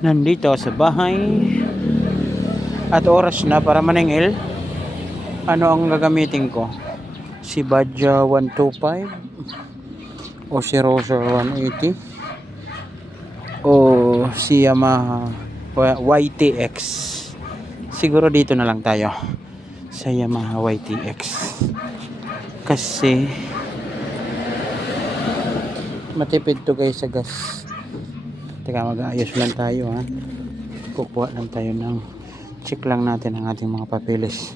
Nandito sa bahay at oras na para maningil. Ano ang gagamitin ko? Si Badja 125 o si Rosa 180 o si Yamaha YTX. Siguro dito na lang tayo sa Yamaha YTX kasi matipid to guys sa gas. Teka, mag-aayos lang tayo ha. Kukuha lang tayo ng check lang natin ang ating mga papeles,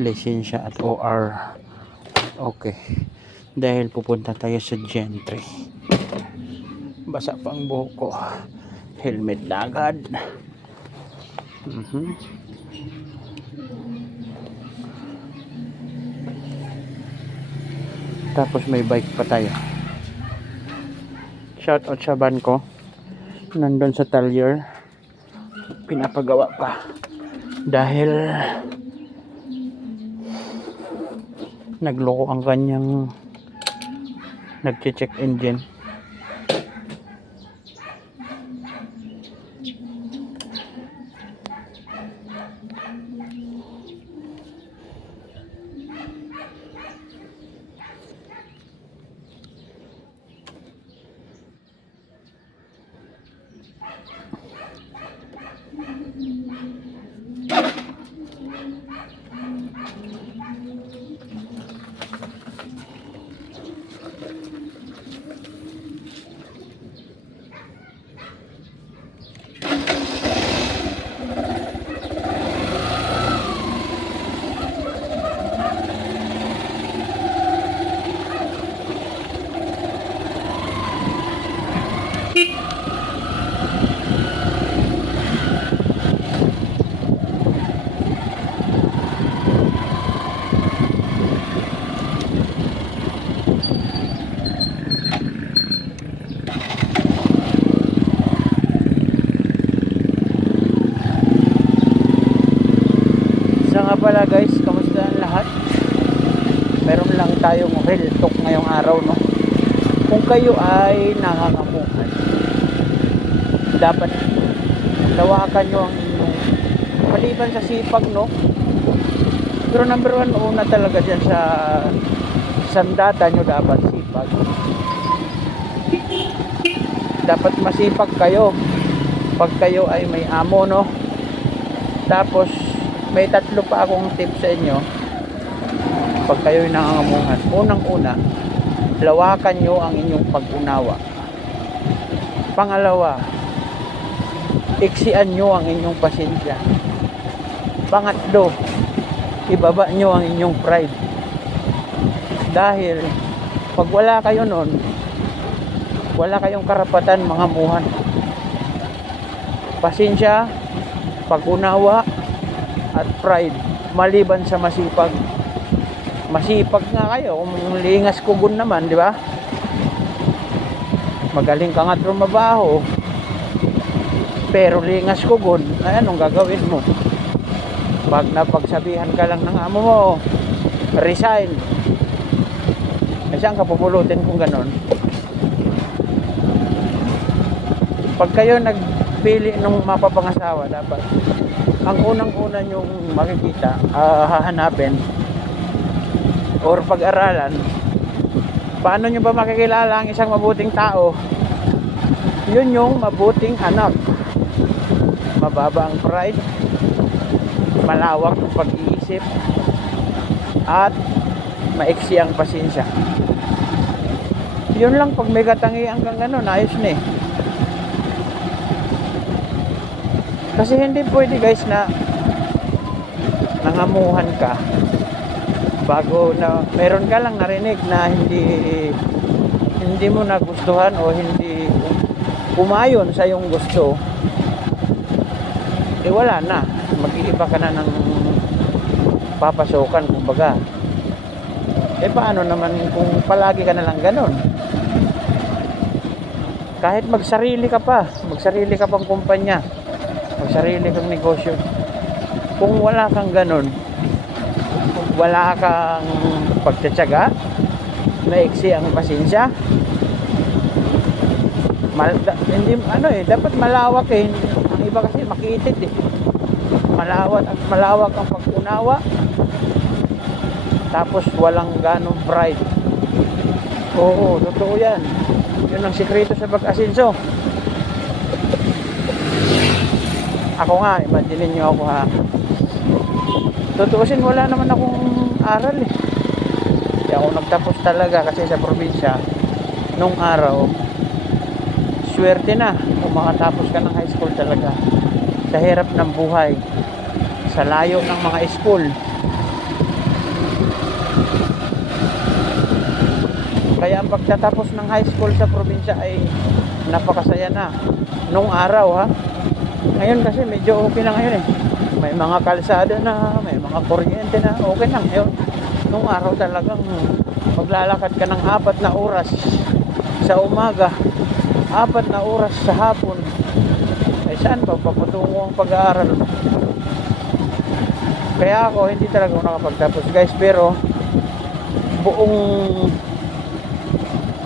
lisensya at OR. Okay, dahil pupunta tayo sa Gentry. Basa pa ang buhok ko, helmet na agad. Tapos may bike pa tayo. Shout out sa van ko, nandun sa Talyer, pinapagawa pa dahil nagloko ang kanyang nagche-check engine. Nga pala guys, kamusta ang lahat? Meron lang tayong real talk ngayong araw, no? Kung kayo ay nangangamuhan, dapat lawakan nyo ang inyong maliban sa sipag, no? Pero number one, una talaga dyan sa sandata nyo, dapat sipag. Dapat masipag kayo pag kayo ay may amo, no? Tapos may tatlo pa akong tip sa inyo pag kayo'y nangangamuhan. Unang-una, lawakan nyo ang inyong pag-unawa. Pangalawa, iksian nyo ang inyong pasensya. Pangatlo, ibaba nyo ang inyong pride. Dahil pag wala kayo nun, wala kayong karapatan mangamuhan. Pasensya, pag-unawa at pride, maliban sa masipag. Masipag nga kayo kung lingas kugon naman, di ba? Magaling ka nga trumabaho, pero lingas kugon, ay anong gagawin mo? Pag napagsabihan ka lang ng amo mo, resign, ay saan ka pupulutin kung ganon? Pag kayo nagpili ng mapapangasawa, dapat ang unang-una nyong makikita, hahanapin or pag-aralan, paano nyo ba makikilala ang isang mabuting tao? Yun yung mabuting anak, mababa ang pride, malawak ang pag-iisip, at maiksi ang pasensya. Yun lang, pag may katangian kang gano'n, ayos na eh. Kasi hindi pwede guys na nangamuhan ka bago na meron ka lang narinig na hindi mo nagustuhan o hindi umayon sa iyong gusto, eh wala na, mag-iiba ka na ng papasokan kumbaga. Eh paano naman kung palagi ka na lang ganon? Kahit magsarili ka pang kumpanya, magsarili kang negosyo, kung wala kang ganon, wala kang pagtsatsaga, maiksi ang pasensya, Hindi ano eh, dapat malawak eh. Ang iba kasi makitid eh. Malawak ang pag-unawa. Tapos walang ganong pride. Oo, totoo yan. Yun ang sikreto sa pag-asenso. Ako nga, imagine nyo ako ha. Tutuusin, wala naman akong aral eh. Hindi ako nagtapos talaga kasi sa probinsya. Nung araw, swerte na kung makatapos ka ng high school talaga. Sa hirap ng buhay. Sa layo ng mga school. Kaya ang pagtatapos ng high school sa probinsya ay napakasaya na. Nung araw ha. Ngayon kasi medyo okay na ngayon eh. May mga kalsada na, may mga kuryente na, okay na ngayon. Nung araw talagang maglalakad ka ng 4 na oras sa umaga, 4 na oras sa hapon. Ay saan pa papatungo ang pag-aaral mo? Kaya ako hindi talaga ako nakapagtapos guys, pero buong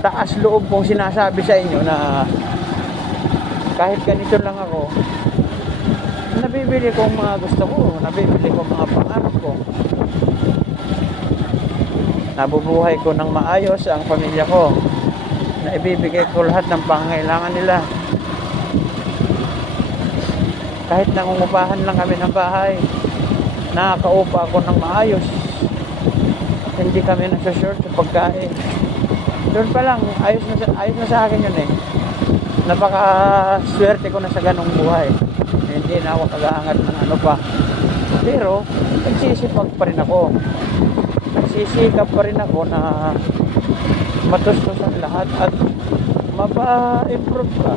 taas loob kong sinasabi sa inyo na kahit ganito lang ako, nabibili ko ang mga gusto ko, nabibili ko ang mga pangarap ko, nabubuhay ko ng maayos ang pamilya ko, na ibibigay ko lahat ng pangangailangan nila. Kahit nangungupahan lang kami ng bahay, nakakaupa ako ng maayos, hindi kami nasa-short sa pagkain. Doon pa lang, ayos na sa akin yun eh. Napaka-swerte ko na sa ganong buhay. Hindi na ako nag-aangat ng ano pa. Pero, nagsisipag pa rin ako. Nagsisikap pa rin ako na matustos ang lahat at mapa-improve pa.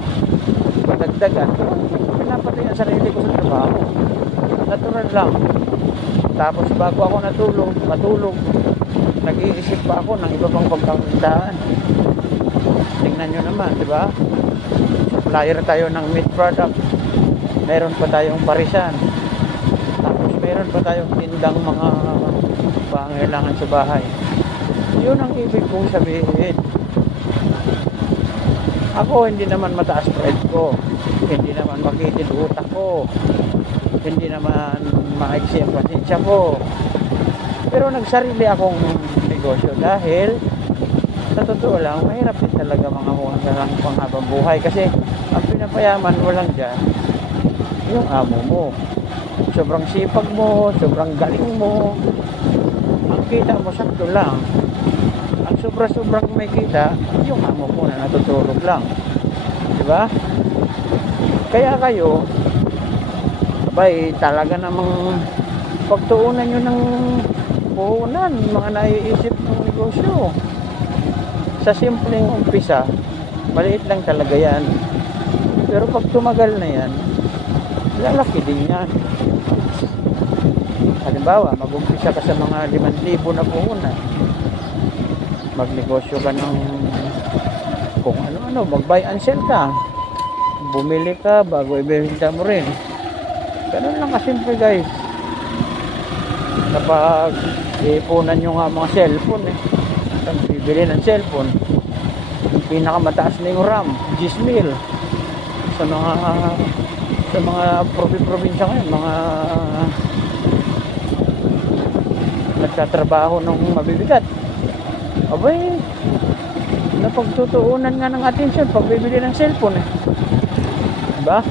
Padagdagan. Pinapatay ang sarili ko sa trabaho. Natural lang. Tapos bago ako matulog, nag-iisip pa ako ng iba pang pagkakitaan. Tingnan nyo naman, di ba? Supplier tayo ng meat product. Meron pa tayong parisan. Tapos meron pa tayong tindang mga pangailangan sa bahay. Yun ang ibig kong sabihin. Ako hindi naman mataas pride ko. Hindi naman makitid utak ko. Hindi naman maiksi ang pasensya ko. Pero nagsarili akong negosyo dahil sa totoo lang, mahirap din talaga mga hanggang panghabang buhay kasi ang pinapayaman walang dyan yung amo mo. Sobrang sipag mo, sobrang galing mo, ang kita mo sakto lang. Ang sobrang may kita yung amo mo na natutulog lang, diba? Kaya kayo abay talaga namang pagtuunan nyo ng puhunan mga naiisip ng negosyo. Sa simpleng umpisa, maliit lang talaga yan. Pero pag tumagal na yan, lalaki din yan. Halimbawa, mag-umpisa ka sa mga 5,000 na puhunan. Magnegosyo ka ng kung ano-ano, mag-buy and sell ka. Bumili ka bago ibenta mo rin. Ganun lang kasimple guys. Kapag ipunan nyo nga mga cellphone bibili ng cellphone, yung pinakamataas na yung RAM 10,000 sa mga probinsya ngayon, mga nagtatrabaho ng mabibigat. Abay, napagtutuunan nga ng atensyon pag bibili ng cellphone diba?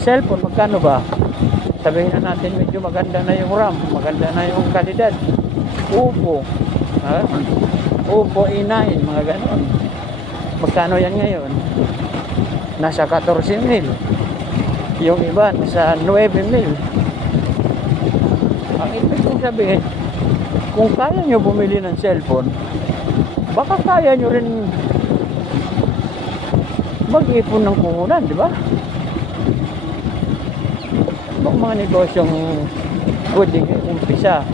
Cellphone, magkano ba? Sabihin na natin medyo maganda na yung RAM, maganda na yung kalidad. Oppo, Oppo A9, mga ganon. Magkano yan ngayon? Nasa 14,000. Yung iba, nasa 9,000. Ang ibig kong sabihin, kung kaya nyo bumili ng cellphone, baka kaya nyo rin mag-ipon ng puhunan, di ba? Mga negosyong pwede umpisa.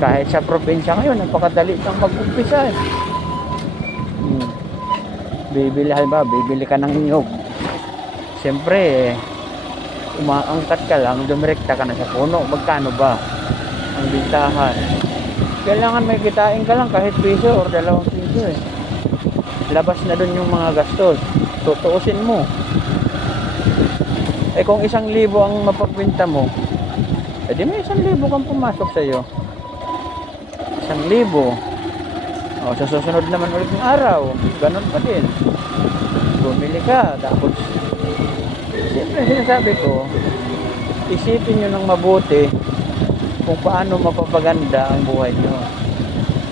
Kahit sa probinsya ngayon, napakadali kang mag-umpisa bibili ka ng nyog. Siyempre, umaangkat ka lang, dumirekta ka na sa puno. Magkano ba ang bintahan? Kailangan may kitain ka lang kahit piso or 2 piso Labas na dun yung mga gastos. tutuusin mo. Eh kung 1,000 ang mapagbenta mo, eh di may 1,000 kang pumasok sa'yo. 1,000. O sa susunod naman ulit ng araw, ganun pa din. Bumili ka, tapos siyempre sinasabi ko, isipin nyo ng mabuti kung paano mapapaganda ang buhay nyo.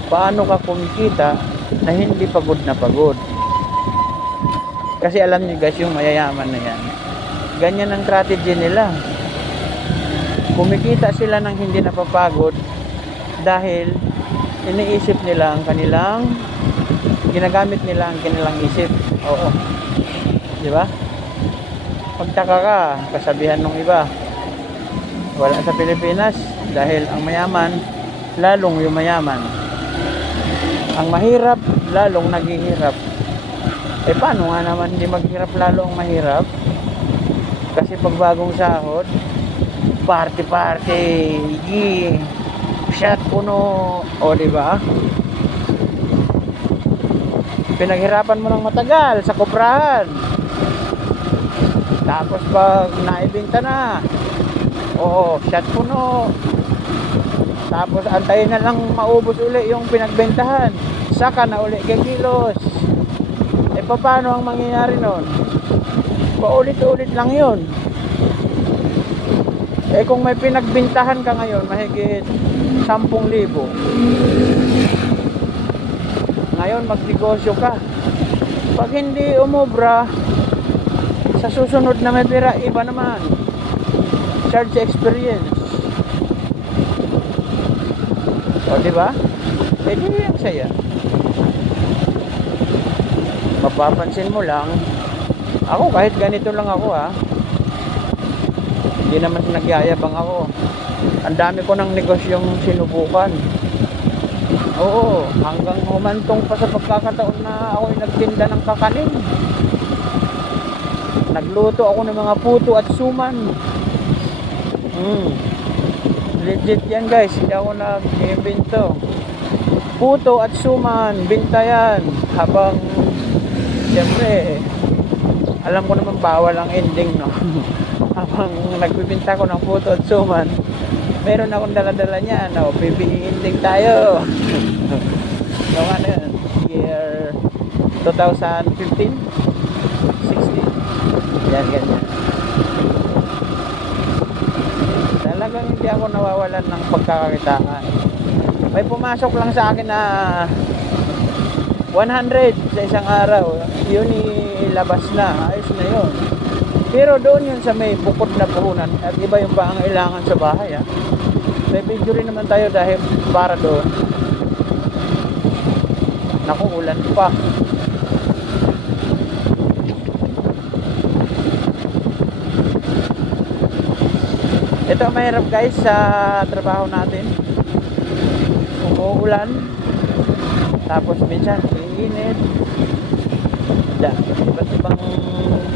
Paano ka kumikita na hindi pagod na pagod. Kasi alam nyo guys, yung mayayaman na yan, ganyan ang strategy nila. Kumikita sila ng hindi napapagod dahil iniisip nila ang kanilang, ginagamit nila ang kanilang isip. Oo. Di ba? Pagtaka ka, kasabihan ng iba, wala sa Pilipinas dahil ang mayaman, lalong yumayaman. Ang mahirap, lalong naghihirap. Eh paano nga naman hindi maghirap lalo ang mahirap? Kasi pag bagong sahod, party, shot puno, o di ba? Pinaghirapan mo ng matagal sa kuprahan. Tapos pag naibinta na, oo, shot puno. Tapos antayin na lang maubos uli yung pinagbentahan. Saka na uli kilos. Eh paano ang mangyayari nun? Paulit-ulit lang yun. Eh kung may pinagbintahan ka ngayon, mahigit 10,000. Ngayon magnegosyo ka. Pag hindi umubra, sa susunod na may pera, iba naman. Charge experience. O diba? Eh di yung saya. Mapapansin mo lang, ako kahit ganito lang ako hindi naman nagyayabang ako. Ang dami ko ng negosyong sinubukan. Oo, hanggang humantong pa sa pagkakataon na ako'y nagtinda ng kakanin. Nagluto ako ng mga puto at suman. Legit yan guys, hindi ako nag-invento. Puto at suman, binta yan. Habang siyempre alam ko naman bawal ang ending, no? Habang nagbibinta ko ng puto at suman, meron akong dala-dala niya, no? PBE ending tayo. So ano yun, year 2015 16, yan ganyan. Talagang hindi ako nawawalan ng pagkakakitaan. May pumasok lang sa akin na 100 sa isang araw, yun ilabas na, ayos na yun. Pero doon yun sa may bukod na puhunan at iba yung pangailangan sa bahay. May video rin naman tayo dahil para doon. Naku, ulan pa. Ito ang mahirap guys sa trabaho natin. Umuulan, tapos minsan iinit. Iba't ibang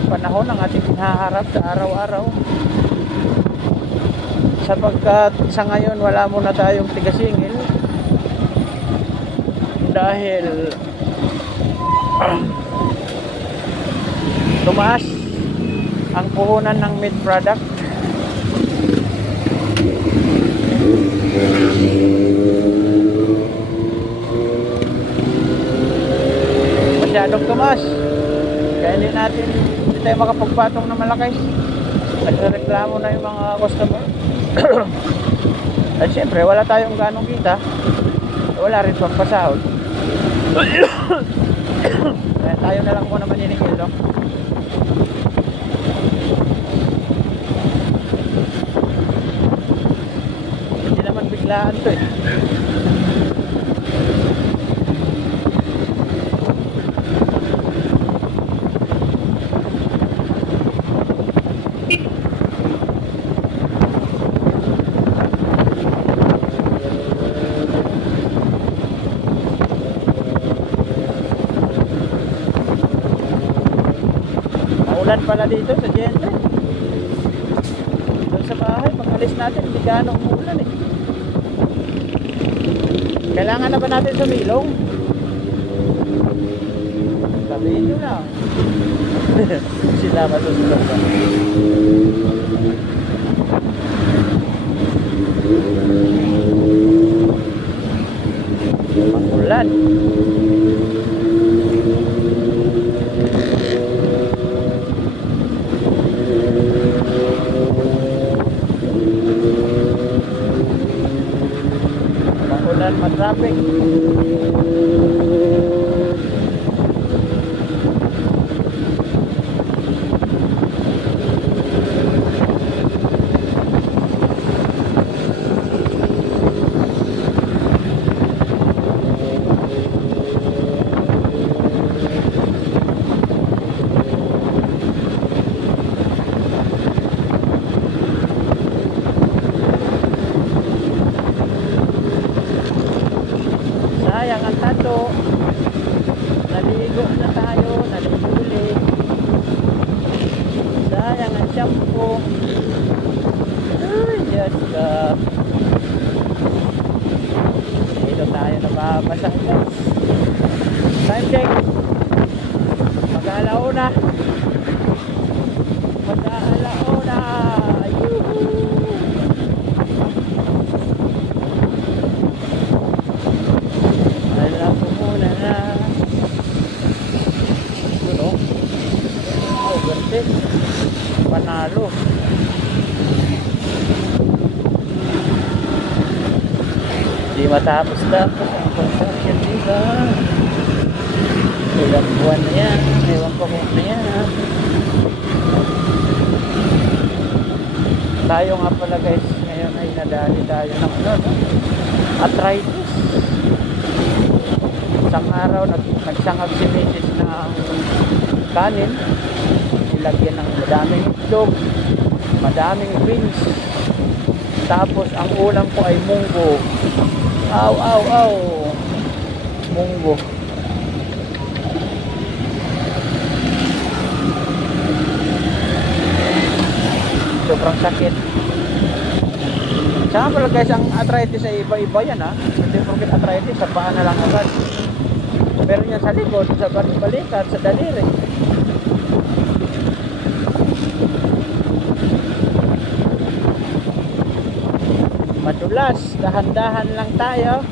panahon ang ating hinaharap sa araw-araw. Sapagkat sa ngayon wala muna tayong tigasingil dahil tumaas ang puhunan ng meat product. Masyadong tumaas, kaya hindi tayo makapagpatong na malaki. Nagreklamo na yung mga customer. At syempre wala tayong ganong kita, wala rin pang pasahod. Kaya tayo na lang muna maniningil, no? Hindi naman biglaan to eh. Maulan pala dito sa Gentry. Doon sa bahay, pag alis natin, hindi gaano umuulan eh. Kailangan na ba natin sumilong? Sabihin nyo lang. Sila masusunod ba? Magulan. Magulan, matraffic. Sayang ang tato. Naligo na tayo, naligo ulit. Sayang ang shampoo. Ay, Diyos ka. Dito tayo nababasa guys. Time check. Mag-alauna. Mag-alauna. Yuhuu. Alam ko muna na. Ano? Oh, gante. Panalo. Di matapos-tapos ang construction, diba? Ilang buwan na yan. Ewan ko kung na yan. Tayo nga pala guys, ngayon ay nadali tayo ng ano, no? Arthritis. Isang araw nagsangag si Mrs. ng kanin. Ilagyan ng madaming itlog, madaming beans. Tapos ang ulam ko ay munggo. Aw, aw, aw. Munggo. Sobrang sakit. Saka pala guys, ang arthritis ay iba-iba yan ha. Hindi porket arthritis, sa paa na lang agad. Pero yan sa likod, sa balikat, sa daliri. Madulas, dahan-dahan lang tayo.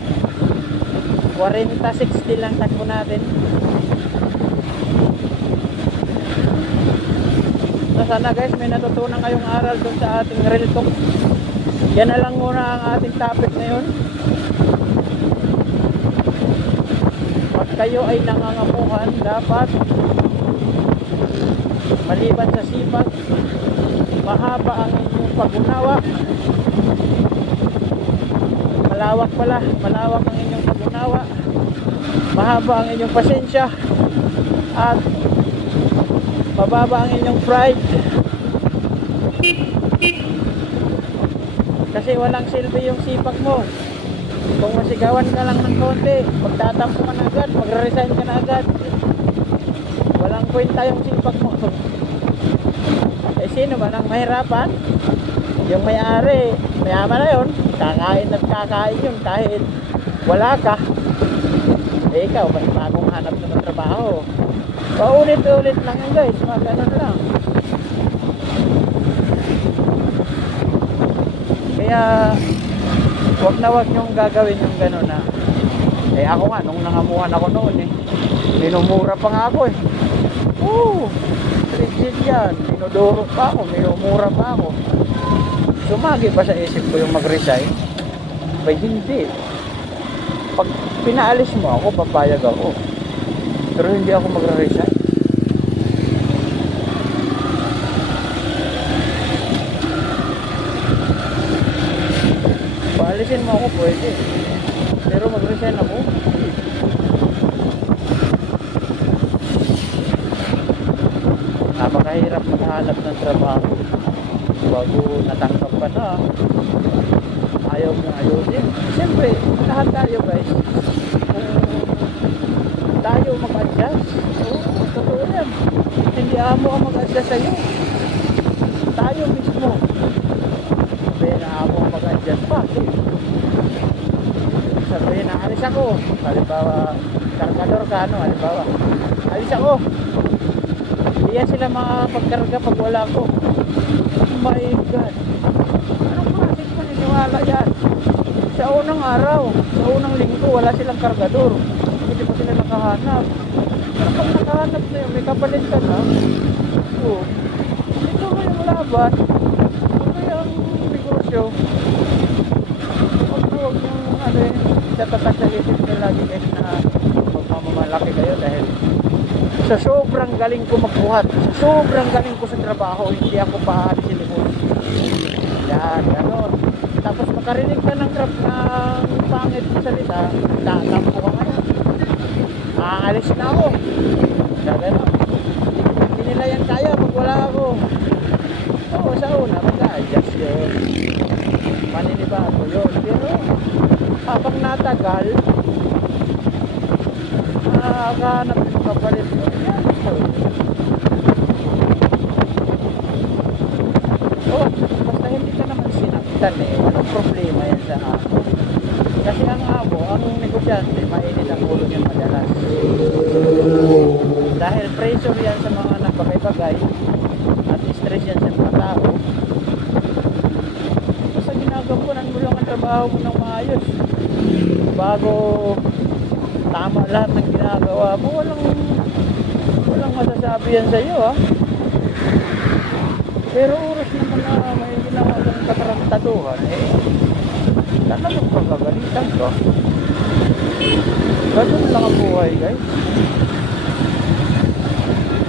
40-60 lang takbo natin. So sana guys, may natutunan kayong aral dun sa ating real talk. Yan na lang muna ang ating topic ngayon. Pag kayo ay nangangamuhan, dapat maliban sa sipag, mahaba ang inyong pag-unawa. Malawak ang inyong pag-unawa. Mahaba ang inyong pasensya. At mababa ang inyong pride. Kasi walang silbi yung sipag mo. Kung masigawan ka lang ng konti, magtatampo ka na agad, magre-resign ka na agad. Walang kwenta yung sipag mo. Eh sino ba nang mahirapan? Yung may-ari, mayaman na yun, kakain at kakain yun kahit wala ka. Eh ikaw, bagong hanap na ng trabaho. Paulit-ulit lang yun guys, mga ganun lang. Kaya wag na wag nyong gagawin yung gano'n na. Eh ako nga, nung nangamuhan ako noon eh, minumura pa nga ako eh. Rigid yan, minuduro pa ako, minumura pa ako. Sumagi ba sa isip ko yung mag-resign? Bay hindi. Pag pinaalis mo ako, papayag ako. Pero hindi ako mag-resign. Paalisin mo ako, pwede. Pero mag-resign ako. Napakahirap maghanap ng trabaho. Bago natanggap ka na, ayaw mong ayusin. Siyempre, lahat tayo guys, tayo mag-adjust. Oo, totoo yan. Hindi amo ang mag-adjust sa'yo. Tayo mismo. Sabihin na amo ang mag-adjust pa. Sabihin na alis ako. Halimbawa, kargador ka, ano, halimbawa, alis ako. Hindi yan sila makapagkarga pag wala ko. Oh my God. Anong klaseng paniniwala yan? Sa unang araw, sa unang linggo, wala silang kargador. Hindi pa sila nakahanap. Pero pag nakahanap na yun, may kapalit ka na. Oo. Ito kayong laban. Ito kayang negosyo. Huwag yung tatatak sa isip nyo lagi guys na magmamamalaki kayo dahil sa sobrang galing ko magbuhat, sa sobrang galing ko sa trabaho, hindi ako paalisin ko. Yan, gano'n. Tapos makarinig ka ng pangit na salita, tatampo ka ngayon. Aalis na ako. Gano'n. Hindi nila yan kaya pag wala ako. Oo, sa una, mag-a-adjust yun. Maninibago yun. Pero habang natagal, nakakahanap yung kapalit mo. Yan. Oh, basta hindi ka naman sinaktan eh. Walang problema yan sa amo. Kasi ang amo, ang negosyante, mainit ang ulo niya madalas. Dahil pressure yan sa mga nabagay-bagay at stress yan sa mga tao. Basta ginagampanan mo lang ang trabaho mo ng maayos. Bago tama lahat ng ginagawa mo, walang masasabi yan sa iyo ha. Pero oras naman na may ginawa ng katarantaduhan talagang pagkagalitan ka. Ganun lang ang buhay guys.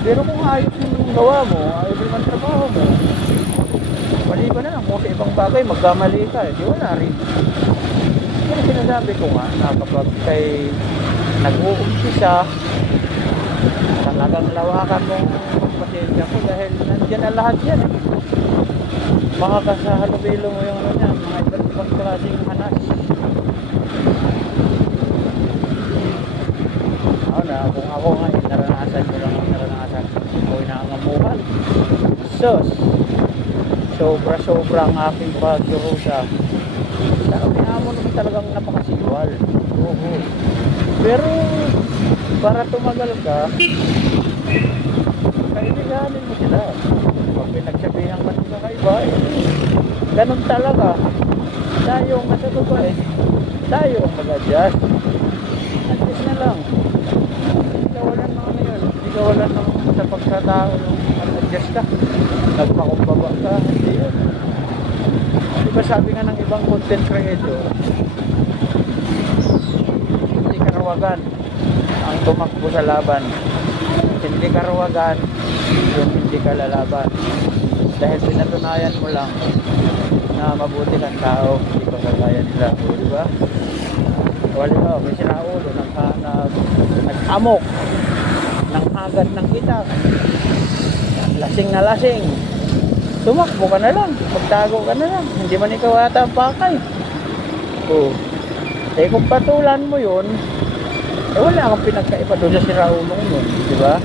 Pero kung ayos yung gawa mo, ayos yung ang trabaho mo, mali ba na lang kung sa ibang bagay magkamali ka, di wala rin. Pero sinasabi ko nga na kapag kay nag-uumpisa, talagang lawakan mong pasensya ko dahil nandiyan na lahat yan eh. Makakasahalubilo mo yung ano niya, mga iba't ibang klaseng hanas. Kung ako nga naranasan ko lang ang naranasan ako'y nangangamuhan. Sus, sobra ang aking pagdurusa. Pero may amo naman talagang napakasiwal. Oo. Pero para tumagal ka, kaibiganin mo sila. Pag pinagsabihan ka ng kakaiba, ganun talaga. Tayo ang nasa babae, tayo ang mag-adjust. Adjust na lang. Ikawalan ng ano yun, ikawalan ng sa pagkatao yung adjust ka, nagpakumbaba ka, hindi yun. Diba sabi nga ng ibang content creator, hindi karawagan ang tumakbo sa laban, hindi karawagan yung hindi ka lalaban, dahil pinatunayan mo lang na mabuti kang tao, hindi ka kagaya nila, diba? Wala, may sinaulo nag-amok ng hagad ng itak, lasing na lasing, tumakbo ka na lang, magtago ka na lang, hindi man ikaw ata ang pakay. Kung patulan mo yun, wala kang pinagkaiba doon sa siraulong yun, di ba?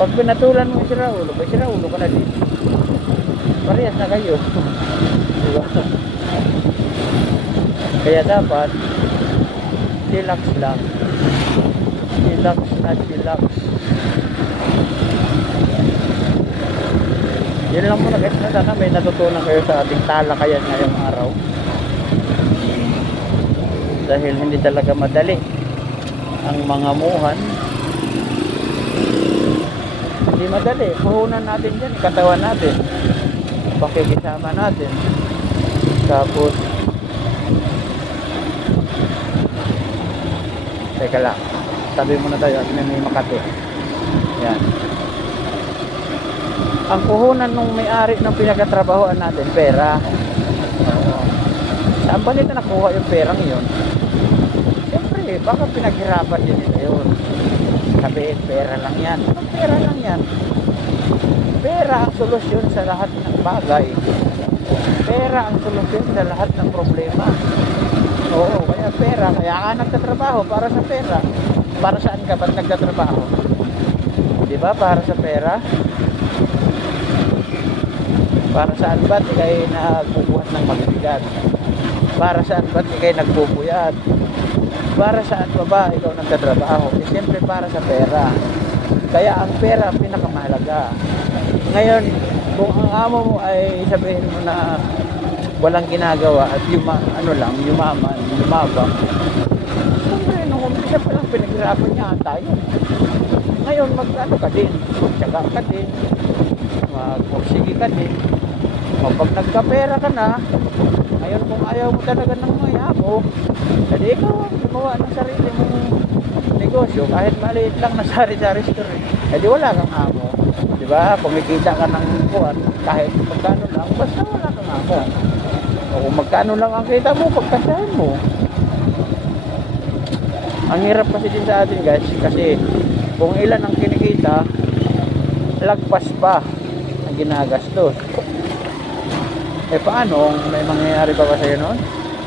Pag pinatulan mo yung siraulo, may siraulo ka na din, parehas na kayo. Di ba? Kaya dapat relax lang, relax na relax. Yun lang muna guys, na sana may natutunan kayo sa ating talakayan ngayong araw, dahil hindi talaga madali ang mga muhan. Hindi madali, puhunan natin dyan, katawan natin, pakikisama natin, tapos teka lang, tabi muna tayo at may Makati. Yan. Ang puhunan nung may-ari ng pinagkatrabahoan natin, pera. Oo. Saan ba nito nakuha yung perang yun? Siyempre, baka pinaghirapan din nila yun. Sabihin, pera lang yan. Pera lang yan. Pera ang solusyon sa lahat ng bagay. Pera ang solusyon sa lahat ng problema. Oo, kaya pera, kaya ka nagtatrabaho para sa pera. Para saan ka ba't nagtatrabaho? Di ba? Para sa pera. Para saan ba't ikay nagbubuhat ng magbigat? Para saan ba't ikay nagbubuyat? Para saan pa ba ikaw nagtatrabaho? Eh, siyempre para sa pera. Kaya ang pera pinakamahalaga. Ngayon, kung ang amo mo ay sabihin mo na walang ginagawa at yumaman, yumabang, siyempre, nung umpisa pa lang pinaghirapan niya tayo. Ngayon, mag-ano ka din, magtyaga ka din, magpursige ka din. O pag nagkapera ka na, ngayon kung ayaw mo talaga ng mayamo, edi ikaw ang gumawa ng sarili mong negosyo, kahit maliit lang na sari-sari store. Edi wala kang amo. Diba? Kumikita ka ng kuwan, kahit magkano lang, basta wala kang amo. O kung magkano lang ang kita mo, pagkasahan mo. Ang hirap kasi din sa atin guys, kasi kung ilan ang kinikita, lagpas pa ang ginagastos. Eh paano, may mangyayari pa ba sa'yo noon?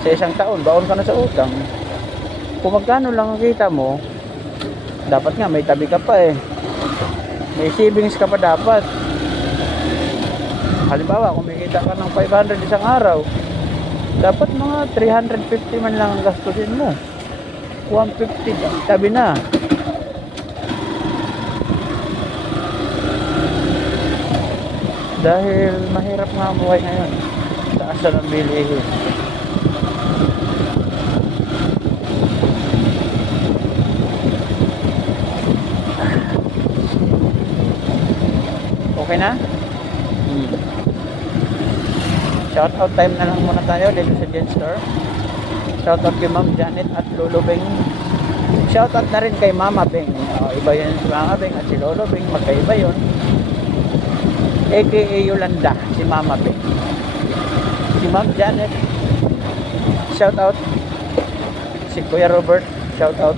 Sa isang taon, baon ka na sa utang. Kung magkano lang ang kita mo, dapat nga may tabi ka pa eh. May savings ka pa dapat. Halimbawa, kung may kita ka ng 500 isang araw, dapat mga 350 man lang ang gastusin mo. 150, tabi na. Dahil mahirap nga ang buhay ngayon. Taas na ng bilihin. Okay na? Shout out time na lang muna tayo dito sa Gen Store. Shout out kay Ma'am Janet at Lolo Beng. Shout out na rin kay Mama Beng. Iba yan si Mama Beng at si Lolo Beng. Magkaiba yun. AKA Yolanda, si Mama Beng. Si Ma'am Janet, shout out. Si Kuya Robert, shout out.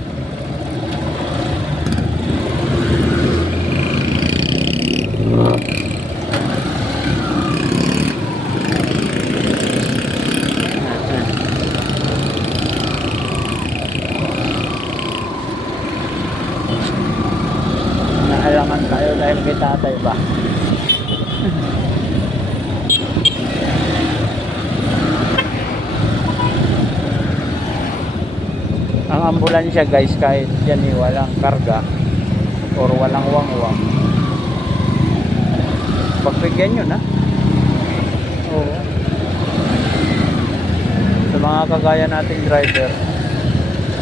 Naalangan tayo dahil kay tatay ba? Ang ambulansya guys, kahit yan walang karga or walang wangwang, pagbigyan nyo na. Oo. Sa mga kagaya nating driver,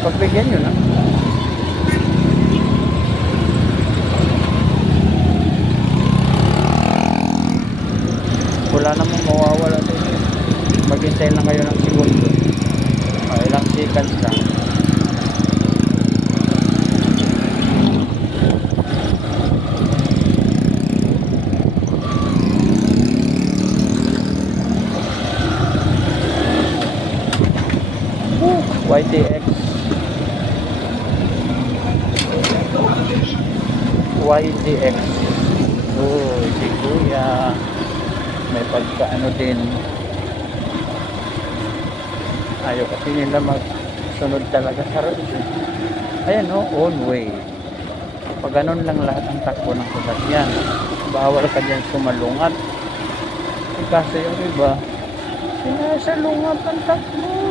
pagbigyan nyo na. Wala namang mawawala dito. Maghintay lang kayo ng segundo. Ilang seconds lang. YTX YTX. Oh, si Kuya may pagkaano din, ayaw kasi nila magsunod talaga sa road eh. Ayan o, on way. Pag ganun lang lahat ang takbo ng sasakyan, bawal ka dyan sumalungat. Kasi yung iba, sinasalungat ang takbo.